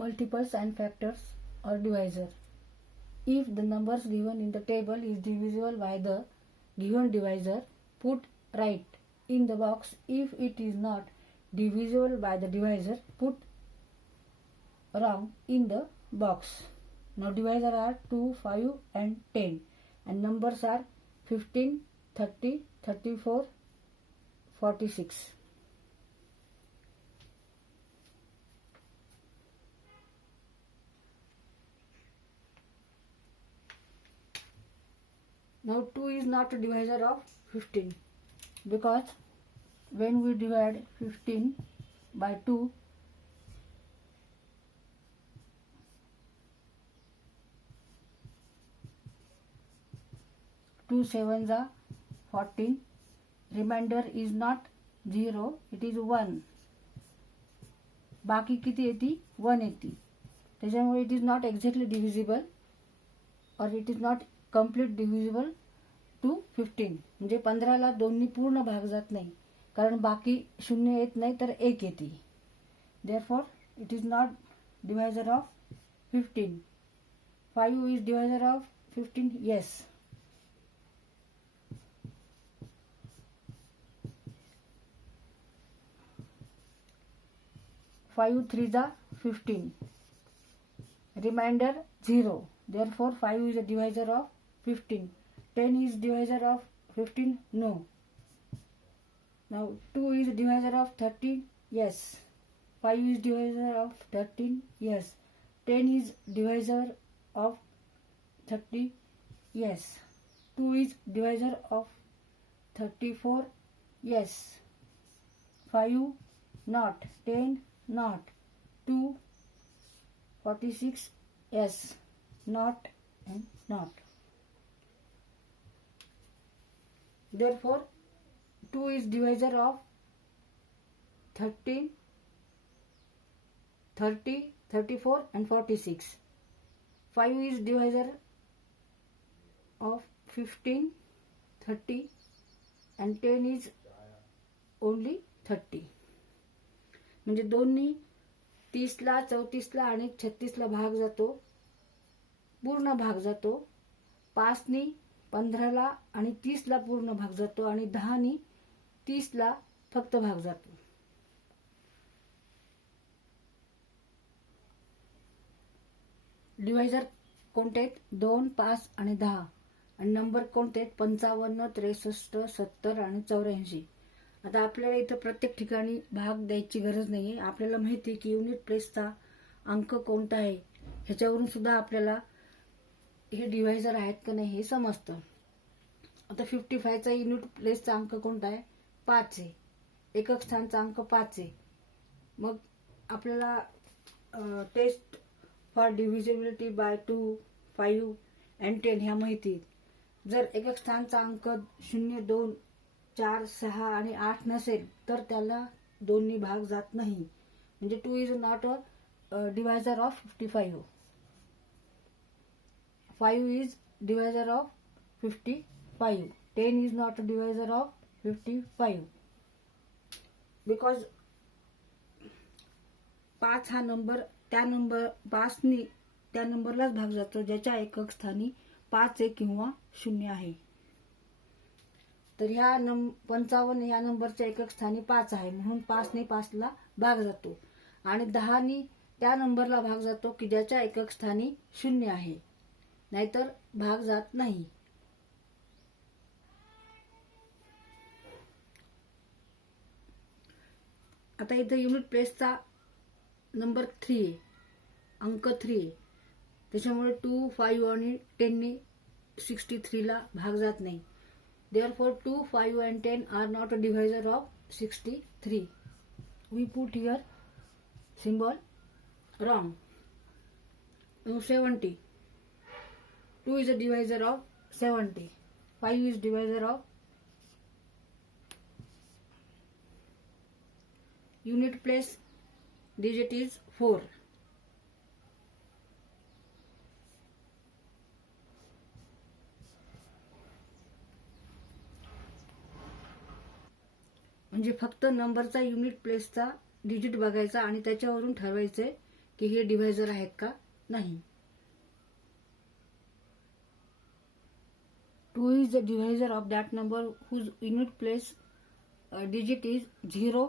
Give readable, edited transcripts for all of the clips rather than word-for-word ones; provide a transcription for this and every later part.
multiples and factors or divisor. If the numbers given in the table is divisible by the given divisor, put right in the box. If it is not divisible by the divisor, put wrong in the box. Now divisor are 2, 5 and 10 and numbers are 15, 30, 34, 46. Now 2 is not a divisor of 15 because when we divide 15 by 2, 2 sevens are 14. Remainder is not 0, it is 1. बाकी किती येते 1 येते. त्याच्यामुळे it is not exactly divisible और it is not complete divisible to 15. म्हणजे 15ला 2नी पूर्ण भाग जात नाही कारण बाकी 0 येत नाही तर 1 येते. Therefore it is not divisor of 15. 5 is divisor of 15. Yes. 5 3 are 15. Remainder 0. Therefore 5 is a divisor of 15. 10 is divisor of 15. No. Now 2 is a divisor of 13. Yes. 5 is divisor of 13. Yes. 10 is divisor of 30. Yes. 2 is divisor of 34. Yes. 5 not. 10 not. 2 46. Yes. Not and not. Therefore 2 is divisor of 13, 30, 34 and 46. 5 is divisor of 15, 30 and 10 is only 30. म्हणजे दोन्ही 30ला 34ला आणि 36ला भाग जातो, पूर्ण भाग जातो. 5नी 15ला आणि 30ला पूर्ण भाग जातो आणि 10नी 30ला फक्त भाग जातो. डिवायझर कोणते आहेत? 2, 5 आणि 10 आणि नंबर कोणते आहेत? 55, 63, 70 आणि 84. आता आपल्याला इथं प्रत्येक ठिकाणी भाग द्यायची गरज नाहीये. आपल्याला माहिती की युनिट प्लेसचा अंक कोणता आहे ह्याच्यावरून सुद्धा आपल्याला हे डिवायझर आहेत का नाही हे समजतं. आता 55चा युनिट प्लेसचा अंक कोणता आहे? 5 आहे. एकक स्थानचा अंक 5 आहे. मग आपल्याला test for divisibility by 2, 5 and 10 ह्या माहिती. जर एकक स्थानचा अंक 0, 2, 4, 6 आणि 8 नसेल तर त्याला 2नी भाग जात नाही. म्हणजे 2 is not a divisor of 55. 5 is divisor of 55. 10 is not a divisor of 55 because 5 हा नंबर त्या नंबर 5नी त्या नंबरलाच भाग जातो ज्याच्या एकक स्थानी 5 किंवा 0 आहे. तर ह्या 55 या नंबरच्या एकक स्थानी 5 आहे म्हणून 5ने 5ला भाग जातो आणि 10नी त्या नंबरला भाग जातो की ज्याच्या एकक स्थानी 0 आहे, नाहीतर भाग जात नाही. आता इथे युनिट प्लेसचा नंबर 3 आहे, अंक 3 आहे. त्याच्यामुळे 2, 5 आणि 10ने 63ला भाग जात नाही. Therefore 2, 5 and 10 are not a divisor of 63. We put here symbol wrong. Now 70. 2 is a divisor of 70. 5 is divisor of unit place digit is 4. म्हणजे फक्त नंबरचा युनिट प्लेसचा डिजिट बघायचा आणि त्याच्यावरून ठरवायचे की हे डिव्हायझर आहेत का नाही. 2 is the divisor of that number whose unit place digit is 0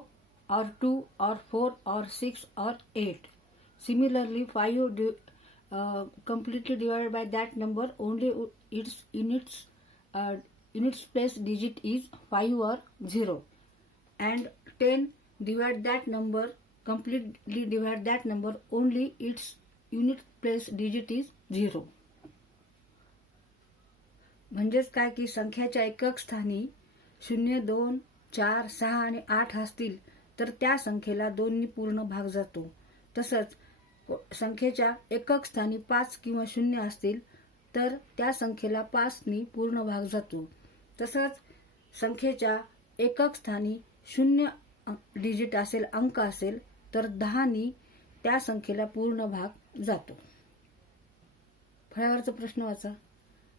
or 2 or 4 or 6 or 8. Similarly, 5 completely divided by that number, only its units place digit is 5 or 0. And 10 divide that number, completely divide that number, only its unit place digit is 0. म्हणजेच काय की संख्याच्या एकक स्थानी 0, 2, 4, 6 आणि 8 असतील तर त्या संख्येला 2 नी पूर्ण भाग जातो. तसंच संख्येच्या एकक स्थानी 5 किंवा 0 असतील तर त्या संख्येला 5 नी पूर्ण भाग जातो. तसंच संख्येच्या एकक स्थानी 0 डिजिट असेल, अंक असेल तर 10 नी त्या संख्येला पूर्ण भाग जातो. फळ्यावरचा प्रश्न वाचा.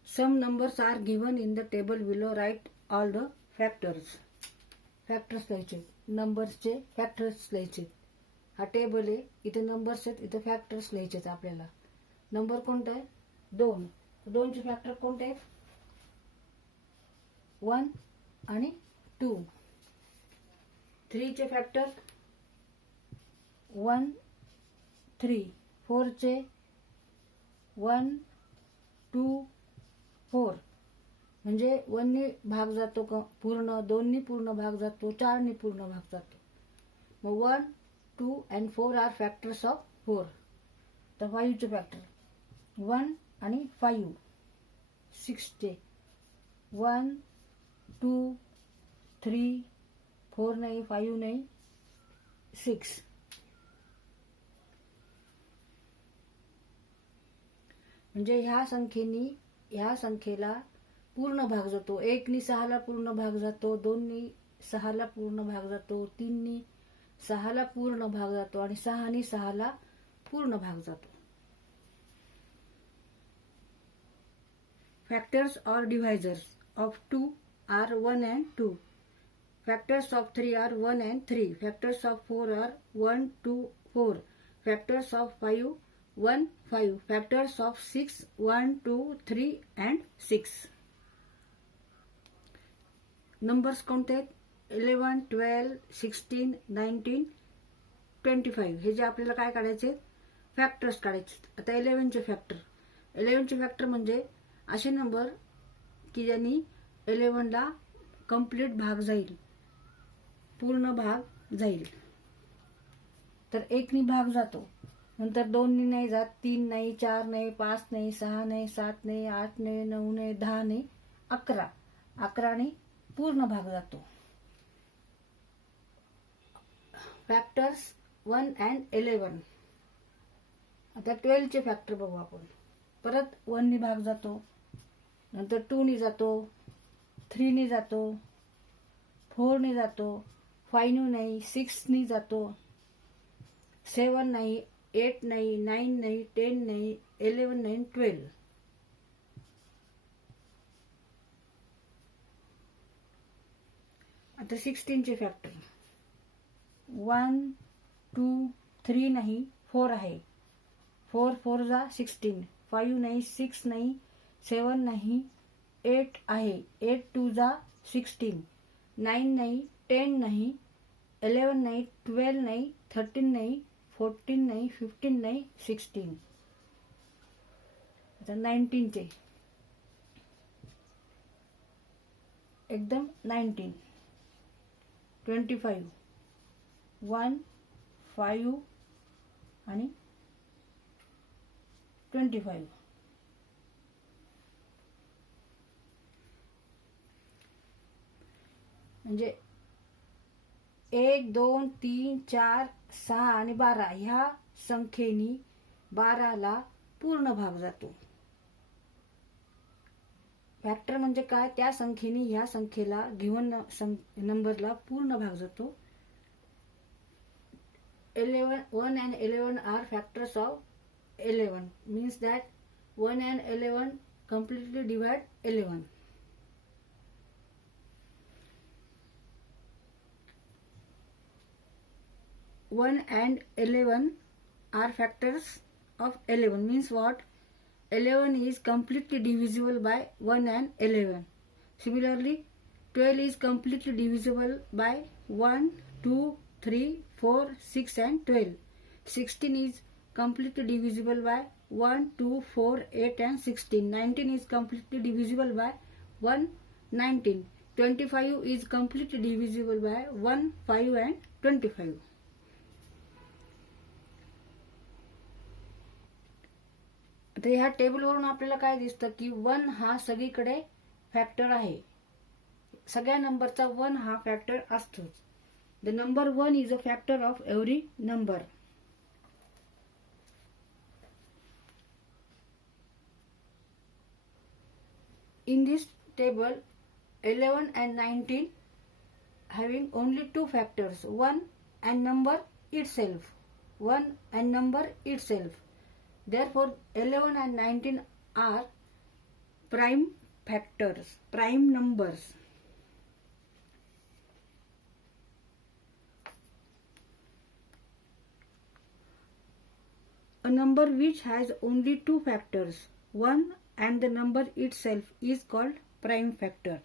Some numbers are given in the table below. Write all the factors. Factors लिहायचे, नंबर्सचे फॅक्टर्स लिहायचे. हा टेबल आहे, इथे नंबर्स आहेत, इथे फॅक्टर्स लिहायचे आपल्याला. नंबर कोणता आहे? 2. 2 चे फॅक्टर कोणते आहेत? 1 आणि 2. 3 चे फॅक्टर 1, 3. 4 चे 1, 2, 4. म्हणजे 1 नी भाग जातो का पूर्ण, 2 नी पूर्ण भाग जातो, 4 नी पूर्ण भाग जातो. मग 1, 2 and 4 आर फॅक्टर्स ऑफ 4. तर 5 चे फॅक्टर 1 आणि 5. 6 चे 1, 2, 3, 4 नाही, 5 नाही, 6. म्हणजे ह्या संख्येला पूर्ण भाग जातो. 1 नी 6 ला पूर्ण भाग जातो, 2 नी 6 ला पूर्ण भाग जातो, 3 नी 6 ला पूर्ण भाग जातो आणि 6 नी 6 ला पूर्ण भाग जातो. Factors or divisors of 2 are 1 and 2. Factors of 3 are 1 and 3. Factors of 4 are 1, 2, 4. Factors of 5 1, 5. Factors of 6 1, 2, 3 and 6. Numbers कोणते आहेत? 11, 12, 16, 19, 25. हे जे आपल्याला काय काढायचे? फॅक्टर्स काढायचे. आता 11 चे फॅक्टर. 11 चे फॅक्टर म्हणजे असे नंबर की ज्यांनी 11 ला कंप्लीट भाग जाईल, पूर्ण भाग जाईल. तर 1 नी भाग जातो, नंतर 2 नी नाही जात, 3 नाही, 4 नाही, 5 नाही, 6 नाही, 7 नाही, 8 नाही, 9 नाही, 10 नाही, 11. 11 नी पूर्ण भाग जातो. Factors 1 and 11. आता 12 चे फॅक्टर बघू आपण. परत 1 नी भाग जातो, नंतर 2 नी जातो, 3 नी जातो, 4 नी जातो, 5 नाही, 6 नी जातो, 7 नाही, 8 नाही, 9 नाही, 10 नाही, 11 नाही, 12. आता 16 चे फॅक्टर 1, 2, 3 नाही, 4 आहे. 4 4 जा 16. 5 नाही, 6 नाही, 7 नाही, 8 आहे. 8 2 जा 16. 9 नाही, 10 नाही, 11 नाही, 12 नाही, 13 नाही, 14 नाही, 15 नाही, 16. आता 19 चे एकदम 19. 25 1, 5 आणि 25. म्हणजे 1, 2, 3, 4, 6 आणि 12 ह्या संख्येनी 12 ला पूर्ण भाग जातो. फॅक्टर म्हणजे काय? त्या संख्येने ह्या संख्येला गिव्हन नंबरला पूर्ण भाग जातो. 1 and 11 are factors of 11. Means that 1 and 11 completely divide 11. One and 11 are factors of 11. Means what? 11 is completely divisible by 1 and 11. Similarly, 12 is completely divisible by 1, 2, 3, 4, 6 and 12. 16 is completely divisible by 1, 2, 4, 8 and 16. 19 is completely divisible by 1, 19. 25 is completely divisible by 1, 5 and 25. आता ह्या टेबलवरून आपल्याला काय दिसतं की 1 हा सगळीकडे factor आहे. सगळ्या नंबरचा 1 हा फॅक्टर असतोच. The number 1 is a factor of every number. In this table, 11 and 19 having only two factors, 1 and number itself. 1 and number itself. Therefore, 11 and 19 are prime factors, prime numbers. A number which has only two factors, 1 and the number itself, is called prime factor.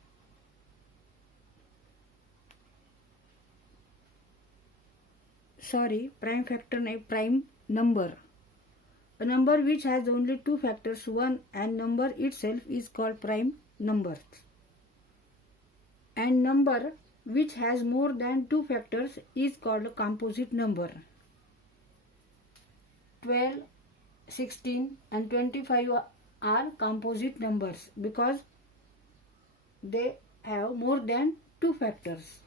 Sorry, prime factor nahi, prime number. A number which has only two factors, 1 and number itself, is called prime number. And number which has more than two factors is called a composite number. 12, 16 and 25 are composite numbers because they have more than two factors,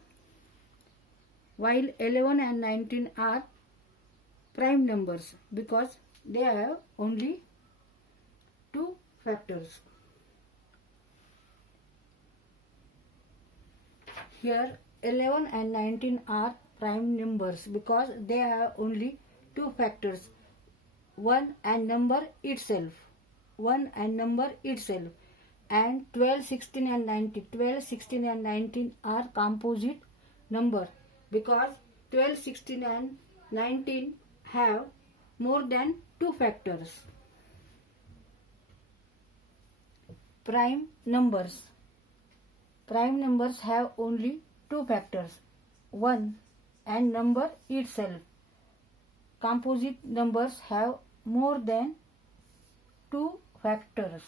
while 11 and 19 are prime numbers because they have only two factors. Here 11 and 19 are prime numbers because they have only two factors, 1 and number itself. 1 and number itself. And 12, 16 and 19. 12, 16 and 19 are composite number because 12, 16 and 19 have more than two factors. Prime numbers. Prime numbers have only two factors, 1 and number itself. Composite numbers have more than two factors.